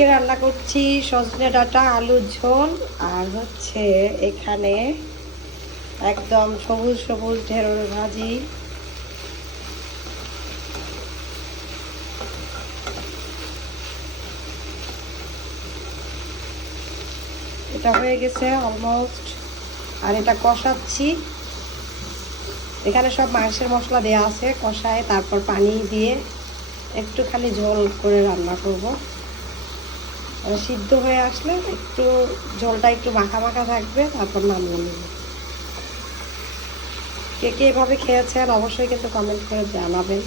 আজকে রান্না করছি সজনে ডাঁটা আলুর ঝোল, আর হচ্ছে এখানে একদম সবুজ সবুজ ঢেঁড়স ভাজি। এটা হয়ে গেছে অলমোস্ট, আর এটা কষাচ্ছি। এখানে সব মাংসের মশলা দেওয়া আছে, কষায় তারপর পানি দিয়ে একটুখানি ঝোল করে রান্না করব। সিদ্ধ হয়ে আসলে একটু ঝোলটা একটু মাখা মাখা থাকবে, তারপর নামিয়ে নেব। কে কে এভাবে খেয়েছেন অবশ্যই কিন্তু কমেন্ট করে জানাবেন।